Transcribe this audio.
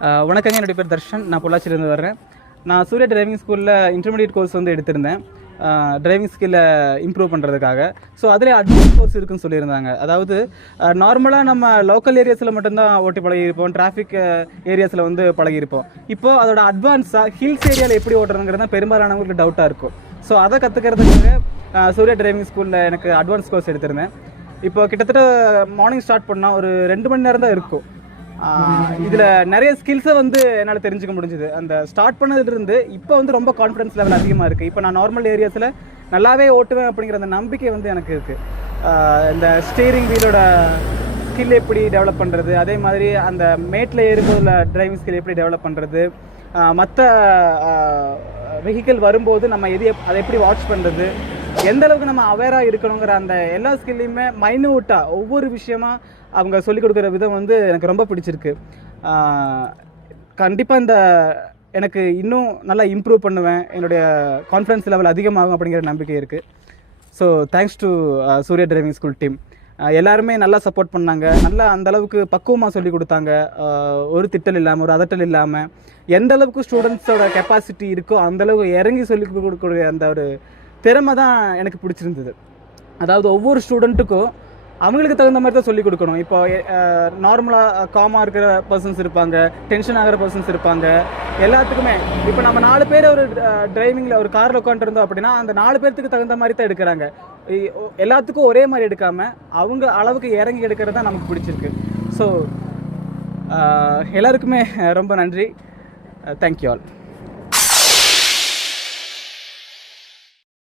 வணக்கங்க, என்னுடைய பேர் தர்ஷன். நான் பொள்ளாச்சியிலேருந்து வர்றேன். நான் சூர்யா டிரைவிங் ஸ்கூலில் இன்டர்மீடியட் கோர்ஸ் வந்து எடுத்திருந்தேன், டிரைவிங் ஸ்கில்லை இம்ப்ரூவ் பண்ணுறதுக்காக. ஸோ அதில் அட்வான்ஸ் கோர்ஸ் இருக்குதுன்னு சொல்லியிருந்தாங்க. அதாவது நார்மலாக நம்ம லோக்கல் ஏரியாஸில் மட்டும்தான் ஓட்டி பழகியிருப்போம், டிராஃபிக் ஏரியாஸில் வந்து பழகியிருப்போம். இப்போது அதோட அட்வான்ஸாக ஹில்ஸ் ஏரியாவில் எப்படி ஓட்டுறதுங்கிறது தான் பெரும்பாலானவங்களுக்கு டவுட்டாக இருக்கும். ஸோ அதை கற்றுக்கிறதுக்காக சூர்யா டிரைவிங் ஸ்கூலில் எனக்கு அட்வான்ஸ் கோர்ஸ் எடுத்திருந்தேன். இப்போ கிட்டத்தட்ட மார்னிங் ஸ்டார்ட் பண்ணால் ஒரு 2 மணி நேரம் தான் இருக்கும். இதில் நிறைய ஸ்கில்ஸை வந்து என்னால் தெரிஞ்சுக்க முடிஞ்சுது. அந்த ஸ்டார்ட் பண்ணதுலேருந்து இப்போ வந்து ரொம்ப கான்ஃபிடன்ஸ் லெவல் அதிகமாக இருக்குது. இப்போ நான் நார்மல் ஏரியாஸில் நல்லாவே ஓட்டுவேன் அப்படிங்கிற அந்த நம்பிக்கை வந்து எனக்கு இருக்குது. இந்த ஸ்டீரிங் வீலோட ஸ்கில் எப்படி டெவலப் பண்ணுறது, அதே மாதிரி அந்த மேட்டில் ஏறும்போதுல டிரைவிங் ஸ்கில் எப்படி டெவலப் பண்ணுறது, மற்ற வெஹிக்கிள் வரும்போது நம்ம அதை எப்படி வாட்ச் பண்ணுறது, எந்த அளவுக்கு நம்ம அவேராக இருக்கணுங்கிற அந்த எல்லா ஸ்கில்லையுமே மைன்யூட்டாக ஒவ்வொரு விஷயமா அவங்க சொல்லிக் கொடுக்குற விதம் வந்து எனக்கு ரொம்ப பிடிச்சிருக்கு. கண்டிப்பாக எனக்கு இன்னும் நல்லா இம்ப்ரூவ் பண்ணுவேன், என்னுடைய கான்ஃபிடன்ஸ் லெவல் அதிகமாகும் அப்படிங்கிற நம்பிக்கை இருக்குது. So thanks to Surya driving school team. எல்லாருமே நல்லா சப்போர்ட் பண்ணாங்க, நல்லா அந்தளவுக்கு பக்குவமாக சொல்லி கொடுத்தாங்க. ஒரு திட்டல் இல்லாமல், ஒரு அதட்டல் இல்லாமல், எந்த அளவுக்கு ஸ்டூடெண்ட்ஸோட கெப்பாசிட்டி இருக்கோ அந்தளவுக்கு இறங்கி சொல்லி கொடுக்கக்கூடிய அந்த ஒரு திறமை தான் எனக்கு பிடிச்சிருந்தது. அதாவது ஒவ்வொரு ஸ்டூடெண்ட்டுக்கும் அவங்களுக்கு தகுந்த மாதிரி தான் சொல்லிக் கொடுக்கணும். இப்போ நார்மலாக காமாக இருக்கிற பர்சன்ஸ் இருப்பாங்க, டென்ஷன் ஆகிற பர்சன்ஸ் இருப்பாங்க. எல்லாத்துக்குமே இப்போ நம்ம 4 பேர் ஒரு டிரைவிங்கில் ஒரு காரில் உட்காந்துருந்தோம் அப்படின்னா அந்த 4 பேர்த்துக்கு தகுந்த மாதிரி தான் எடுக்கிறாங்க. எல்லாத்துக்கும் ஒரே மாதிரி எடுக்காமல் அவங்க அளவுக்கு இறங்கி எடுக்கிறது தான் நமக்கு பிடிச்சிருக்கு. ஸோ எல்லாருக்குமே ரொம்ப நன்றி. Thank you all.